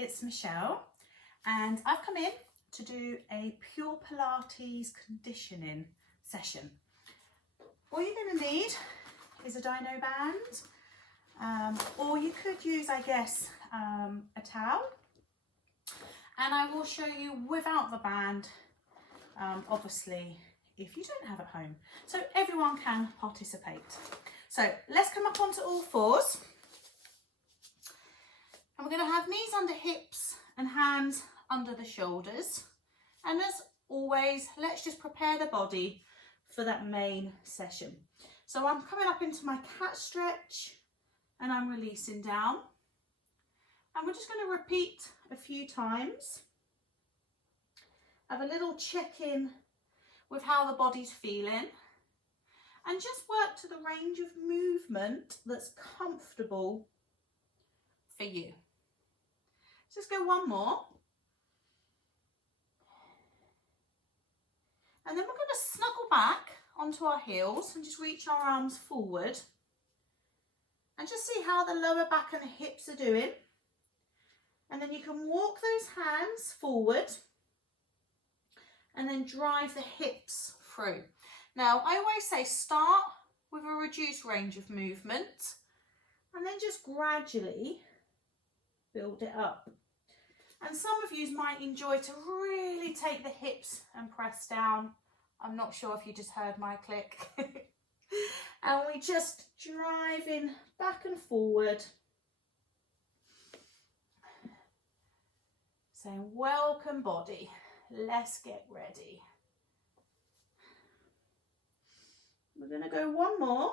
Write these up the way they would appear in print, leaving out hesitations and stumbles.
it's Michelle and I've come in to do a pure Pilates conditioning session. All you're going to need is a dyno band, or you could use, I guess, a towel, and I will show you without the band, obviously, if you don't have it home, so everyone can participate. So let's come up onto all fours, and we're going to have knees under hips and hands under the shoulders, and as always, let's just prepare the body for that main session. So I'm coming up into my cat stretch and I'm releasing down, and we're just going to repeat a few times. Have a little check-in with how the body's feeling, and just work to the range of movement that's comfortable for you. Just go one more. And then we're going to snuggle back onto our heels and just reach our arms forward. And just see how the lower back and the hips are doing. And then you can walk those hands forward and then drive the hips through. Now, I always say start with a reduced range of movement and then just gradually build it up. And some of you might enjoy to really take the hips and press down. I'm not sure if you just heard my click. And we just driving back and forward. Saying, welcome body, let's get ready. We're going to go one more.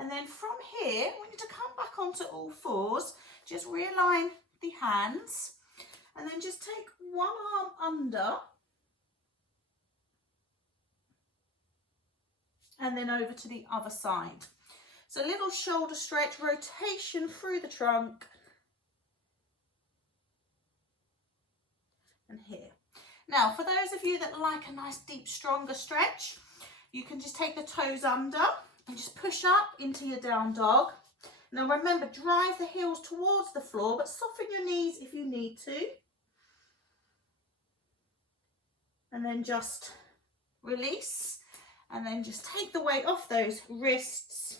And then from here, we need to come back onto all fours. Just realign the hands. And then just take one arm under. And then over to the other side. So a little shoulder stretch, rotation through the trunk. And here. Now, for those of you that like a nice, deep, stronger stretch, you can just take the toes under and just push up into your down dog. Now remember, drive the heels towards the floor, but soften your knees if you need to. And then just release. And then just take the weight off those wrists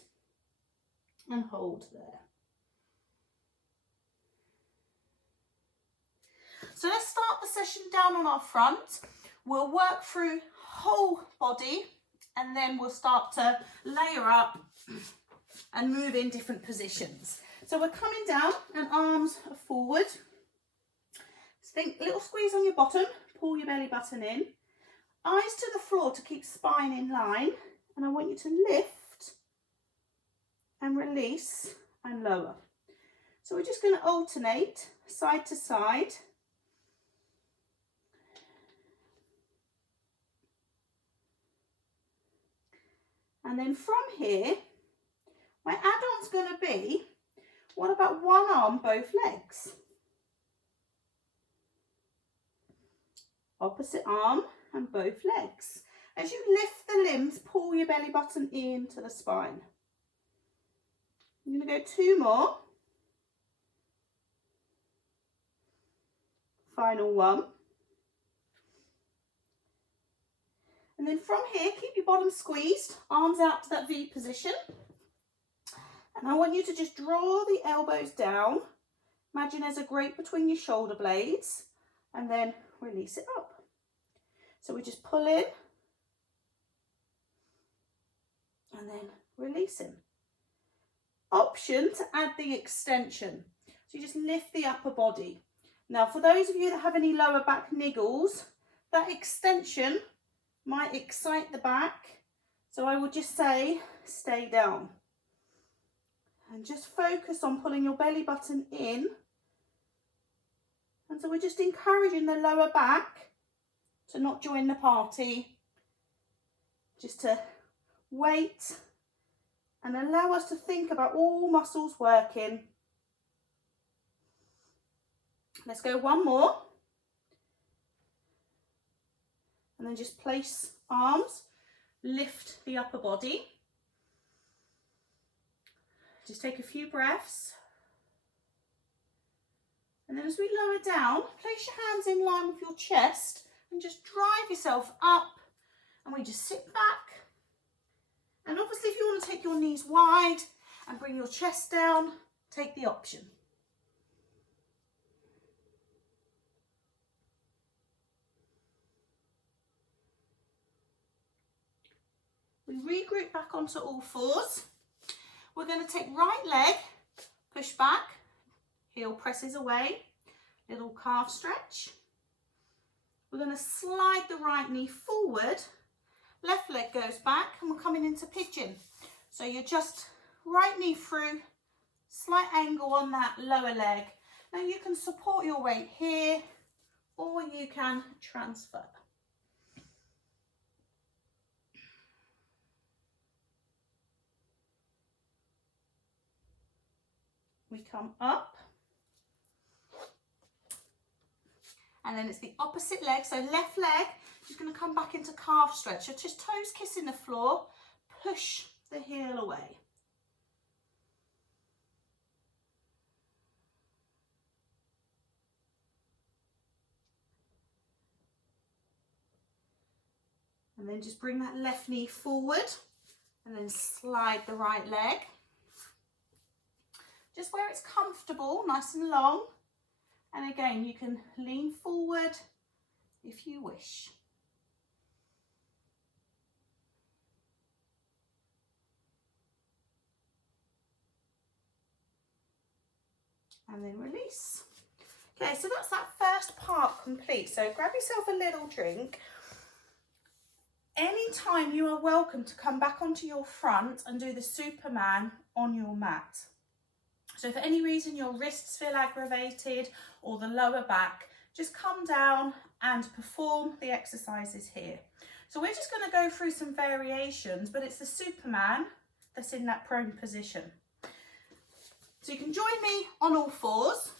and hold there. So let's start the session down on our front. We'll work through whole body and then we'll start to layer up and move in different positions. So we're coming down and arms are forward. Think little squeeze on your bottom, pull your belly button in. Eyes to the floor to keep spine in line, and I want you to lift and release and lower. So we're just going to alternate side to side. And then from here, my add-on's going to be, what about one arm, both legs? Opposite arm and both legs. As you lift the limbs, pull your belly button into the spine. I'm going to go two more. Final one. And then from here, keep your bottom squeezed, arms out to that V position. And I want you to just draw the elbows down. Imagine there's a grate between your shoulder blades, and then release it up. So we just pull in and then releasing. Option to add the extension. So you just lift the upper body. Now for those of you that have any lower back niggles, that extension might excite the back. So I would just say stay down. And just focus on pulling your belly button in. And so we're just encouraging the lower back to not join the party, just to wait and allow us to think about all muscles working. Let's go one more. And then just place arms, lift the upper body. just take a few breaths. And then as we lower down, place your hands in line with your chest and just drive yourself up. And we just sit back. And obviously if you want to take your knees wide and bring your chest down, take the option. We regroup back onto all fours. We're going to take right leg, push back, heel presses away, little calf stretch. We're going to slide the right knee forward, left leg goes back, and we're coming into pigeon. So you're just right knee through, slight angle on that lower leg. Now you can support your weight here, or you can transfer. We come up, and then it's the opposite leg, so left leg is going to come back into calf stretch, so just toes kissing the floor, push the heel away. And then just bring that left knee forward, and then slide the right leg. Just where it's comfortable, nice and long. And again, you can lean forward if you wish. And then release. Okay, so that's that first part complete. So grab yourself a little drink. Anytime you are welcome to come back onto your front and do the Superman on your mat. So if for any reason your wrists feel aggravated or the lower back, just come down and perform the exercises here. So we're just going to go through some variations, but it's the Superman that's in that prone position. So you can join me on all fours,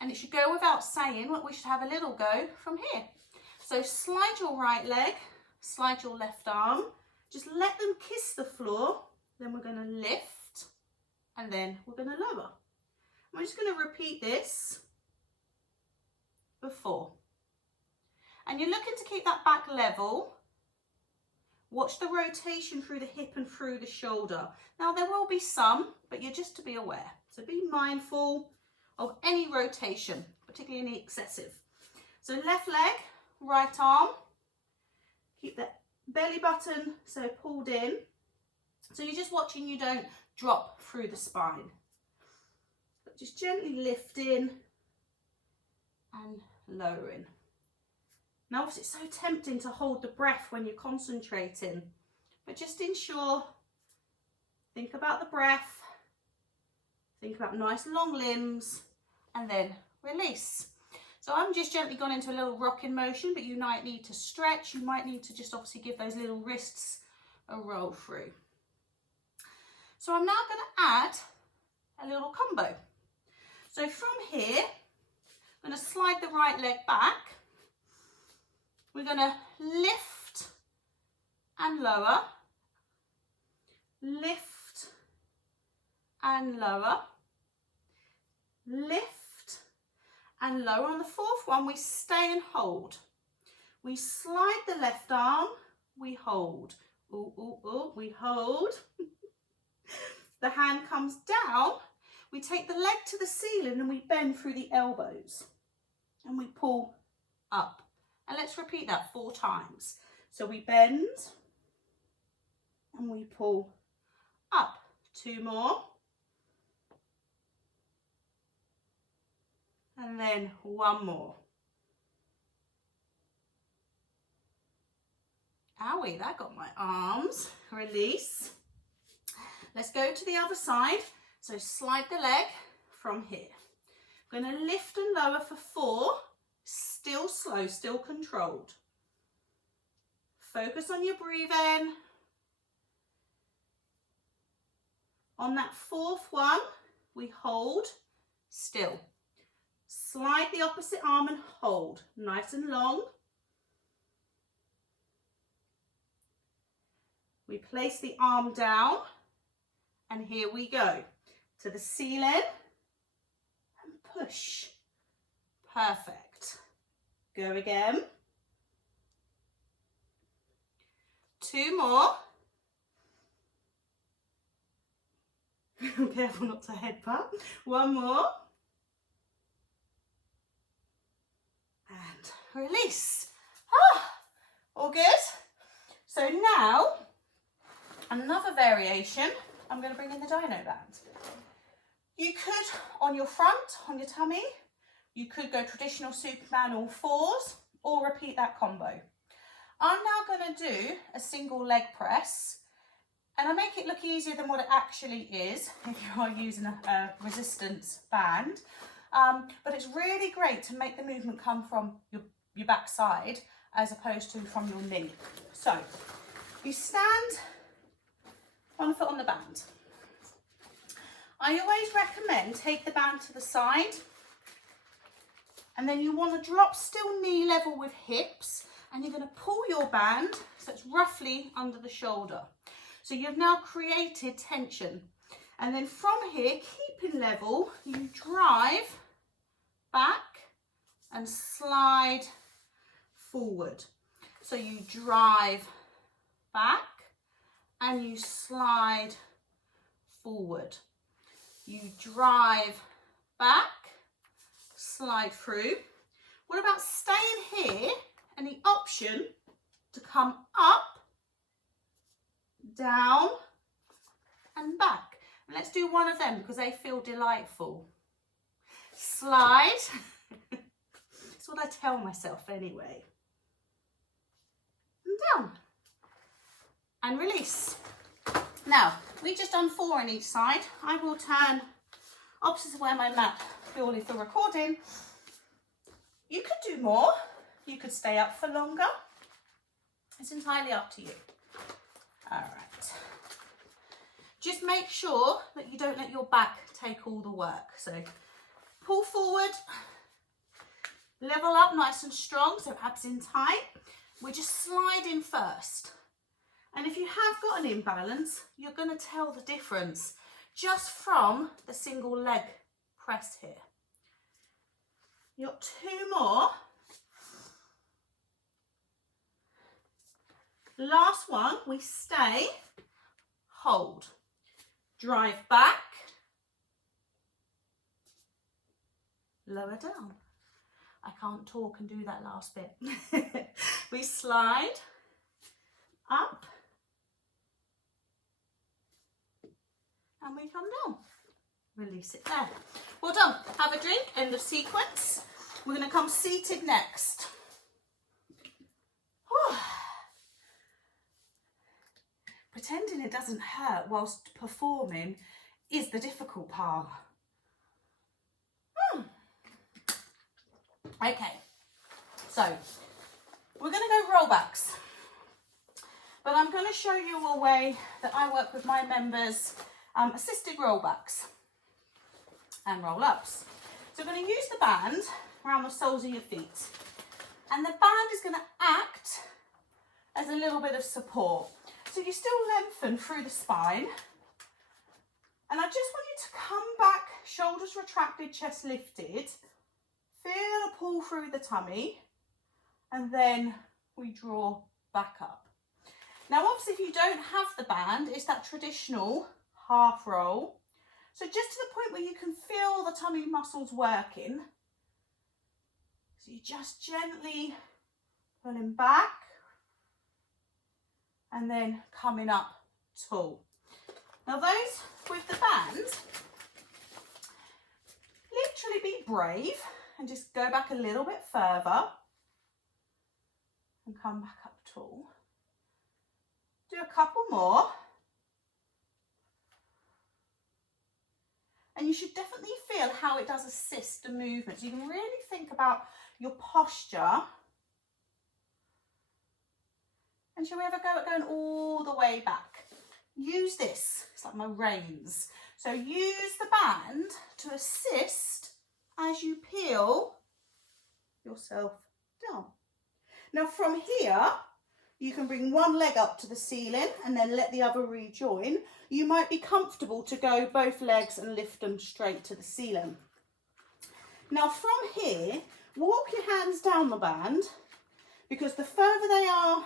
and it should go without saying, we should have a little go from here. So slide your right leg, slide your left arm, just let them kiss the floor, then we're going to lift. And then we're going to lower. We're just going to repeat this for 4. And you're looking to keep that back level. Watch the rotation through the hip and through the shoulder. Now there will be some, but you're just to be aware. So be mindful of any rotation, particularly any excessive. So left leg, right arm. Keep the belly button so pulled in. So you're just watching you don't drop through the spine. But just gently lifting and lowering. Now obviously it's so tempting to hold the breath when you're concentrating, but just ensure, think about the breath, think about nice long limbs, and then release. So I'm just gently gone into a little rocking motion, but you might need to stretch, you might need to just obviously give those little wrists a roll through. So I'm now going to add a little combo. So from here, I'm going to slide the right leg back. We're going to lift and lower, lift and lower, lift and lower. On the fourth one, we stay and hold. We slide the left arm, we hold. Ooh, ooh, ooh, we hold. The hand comes down, we take the leg to the ceiling and we bend through the elbows and we pull up. And let's repeat that 4 times. So we bend and we pull up. 2 more. And then 1 more. Owie, that got my arms. Release. Let's go to the other side. So slide the leg from here. I'm going to lift and lower for 4. Still slow, still controlled. Focus on your breathing. On that 4th one, we hold still. Slide the opposite arm and hold. Nice and long. We place the arm down And here we go. To the ceiling and push. Perfect. Go again. 2 more. Careful not to headbutt. 1 more. And release. All good? So now, another variation, I'm going to bring in the dyno band. You could, on your front, on your tummy, you could go traditional Superman all 4s or repeat that combo. I'm now going to do a single leg press, and I make it look easier than what it actually is if you are using a resistance band. But it's really great to make the movement come from your backside as opposed to from your knee. So you stand 1 foot on the band. I always recommend take the band to the side, and then you want to drop still knee level with hips, and you're going to pull your band so it's roughly under the shoulder. So you've now created tension. And then from here, keeping level, you drive back and slide forward. So you drive back and you slide forward. You drive back, slide through. What about staying here and the option to come up, down and back? And let's do one of them because they feel delightful. Slide. That's what I tell myself anyway. And down. And release. Now, we've just done 4 on each side. I will turn opposite of where my mat purely for recording. You could do more. You could stay up for longer. It's entirely up to you. All right. Just make sure that you don't let your back take all the work. So pull forward, level up nice and strong, so abs in tight. We're just sliding first. And if you have got an imbalance, you're going to tell the difference just from the single leg press here. You've got 2 more. Last one, we stay, hold, drive back, lower down. I can't talk and do that last bit. We slide up and we come down. Release it there. Well done. Have a drink. End of sequence. We're going to come seated next. Pretending it doesn't hurt whilst performing is the difficult part. Okay, so we're going to go rollbacks, but I'm going to show you a way that I work with my members, assisted rollbacks and roll-ups. So we're going to use the band around the soles of your feet, and the band is going to act as a little bit of support. So you still lengthen through the spine, and I just want you to come back, shoulders retracted, chest lifted. Feel a pull through the tummy, and then we draw back up. Now, obviously, if you don't have the band, it's that traditional half roll. So just to the point where you can feel the tummy muscles working. So you're just gently pulling back and then coming up tall. Now, those with the band, literally be brave. And just go back a little bit further and come back up tall. Do a couple more. And you should definitely feel how it does assist the movement. So you can really think about your posture. And shall we have a go at going all the way back? Use this, it's like my reins. So use the band to assist as you peel yourself down. Now from here, you can bring one leg up to the ceiling and then let the other rejoin. You might be comfortable to go both legs and lift them straight to the ceiling. Now from here, walk your hands down the band, because the further they are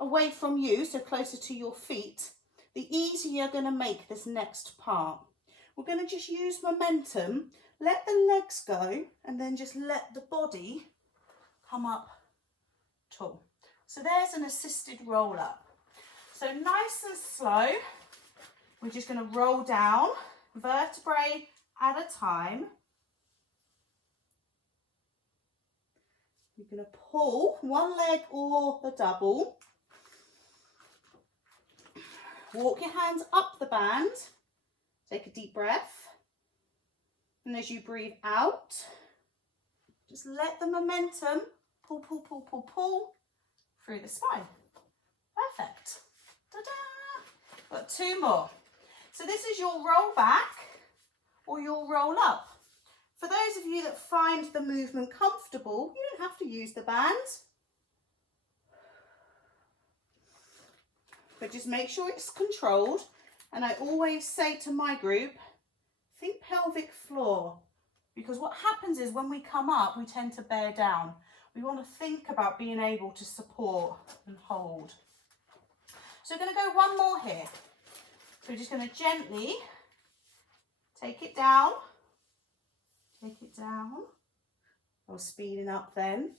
away from you, so closer to your feet, the easier you're going to make this next part. We're going to just use momentum, let the legs go, and then just let the body come up tall. So there's an assisted roll up. So nice and slow, we're just going to roll down, vertebrae at a time. You're going to pull one leg or the double. Walk your hands up the band. Take a deep breath. And as you breathe out, just let the momentum pull, pull, pull, pull, pull through the spine. Perfect. Ta-da! Got two more. So this is your roll back or your roll up. For those of you that find the movement comfortable, you don't have to use the band. But just make sure it's controlled. And I always say to my group, think pelvic floor. Because what happens is when we come up, we tend to bear down. We want to think about being able to support and hold. So we're going to go one more here. So we're just going to gently take it down. Take it down. I was speeding up then.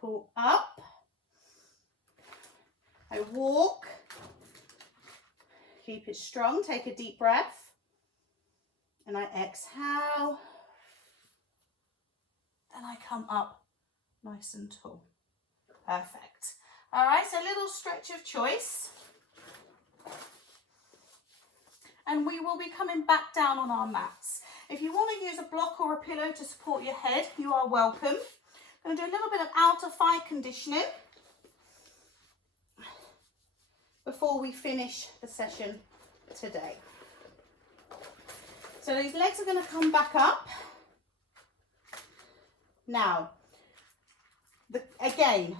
Pull up. I walk. Keep it strong. Take a deep breath. And I exhale. And I come up nice and tall. Perfect. All right, so a little stretch of choice. And we will be coming back down on our mats. If you want to use a block or a pillow to support your head, you are welcome. I'm going to do a little bit of outer thigh conditioning before we finish the session today. So these legs are going to come back up. Now, again,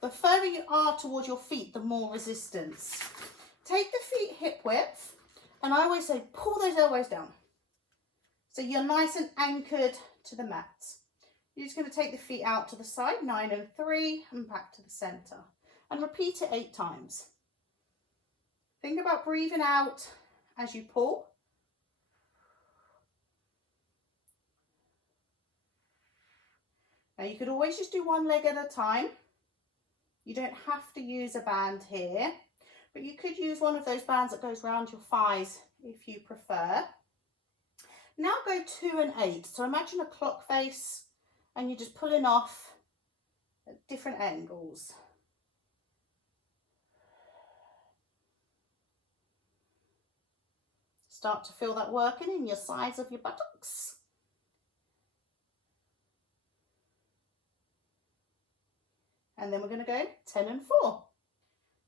the further you are towards your feet, the more resistance. Take the feet hip width, and I always say pull those elbows down. So you're nice and anchored to the mat. You're just going to take the feet out to the side, 9 and 3, and back to the center. And repeat it 8 times. Think about breathing out as you pull. Now you could always just do one leg at a time. You don't have to use a band here, but you could use one of those bands that goes around your thighs if you prefer. Now go 2 and 8. So imagine a clock face and you're just pulling off at different angles. Start to feel that working in your sides of your buttocks. And then we're going to go 10 and 4.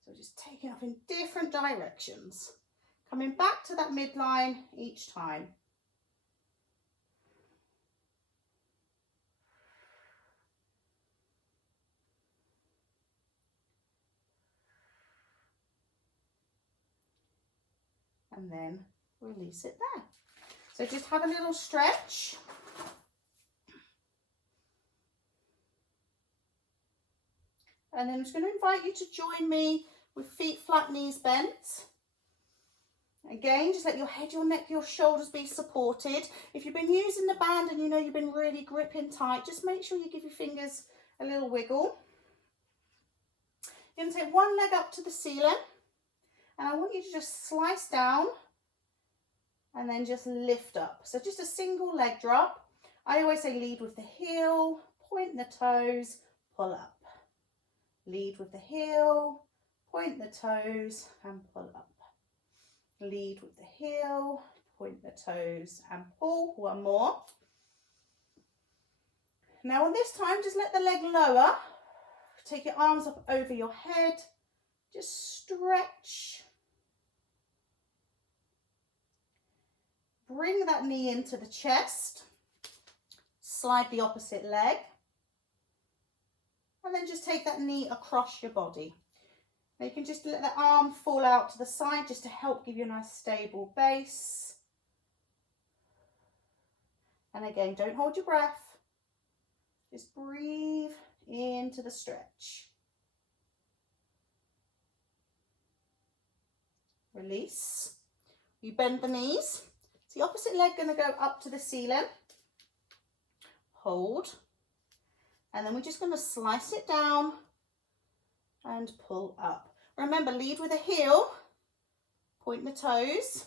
So just taking off in different directions. Coming back to that midline each time. And then release it there. So just have a little stretch. And then I'm just going to invite you to join me with feet flat, knees bent. Again, just let your head, your neck, your shoulders be supported. If you've been using the band and you know you've been really gripping tight, just make sure you give your fingers a little wiggle. You're going to take one leg up to the ceiling. And I want you to just slice down and then just lift up. So just a single leg drop. I always say lead with the heel, point the toes, pull up. Lead with the heel, point the toes and pull up. Lead with the heel, point the toes and pull. One more. Now on this time, just let the leg lower. Take your arms up over your head. Just stretch. Bring that knee into the chest. Slide the opposite leg. And then just take that knee across your body. Now you can just let the arm fall out to the side just to help give you a nice stable base. And again, don't hold your breath. Just breathe into the stretch. Release. You bend the knees. It's the opposite leg going to go up to the ceiling. Hold. And then we're just going to slice it down and pull up. Remember, lead with the heel, point the toes.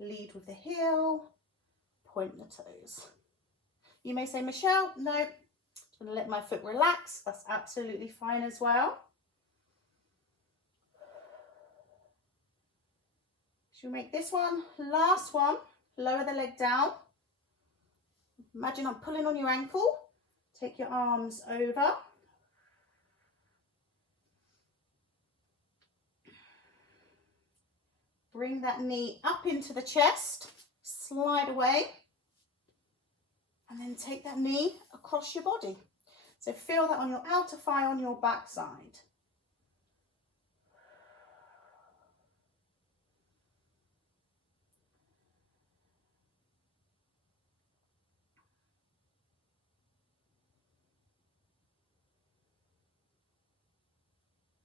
Lead with the heel, point the toes. You may say, Michelle, no, I'm going to let my foot relax. That's absolutely fine as well. Should we make this one, last one, lower the leg down. Imagine I'm pulling on your ankle. Take your arms over. Bring that knee up into the chest, slide away, and then take that knee across your body. So feel that on your outer thigh, on your back side.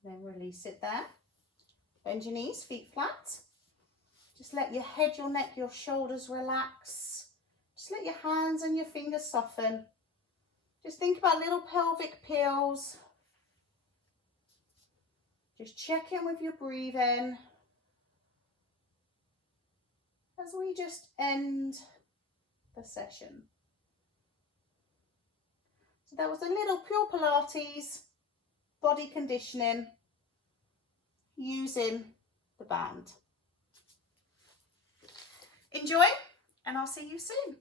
Then release it there. Bend your knees, feet flat. Just let your head, your neck, your shoulders relax. Just let your hands and your fingers soften. Just think about little pelvic peels. Just check in with your breathing as we just end the session. So that was a little pure Pilates body conditioning using the band. Enjoy, and I'll see you soon.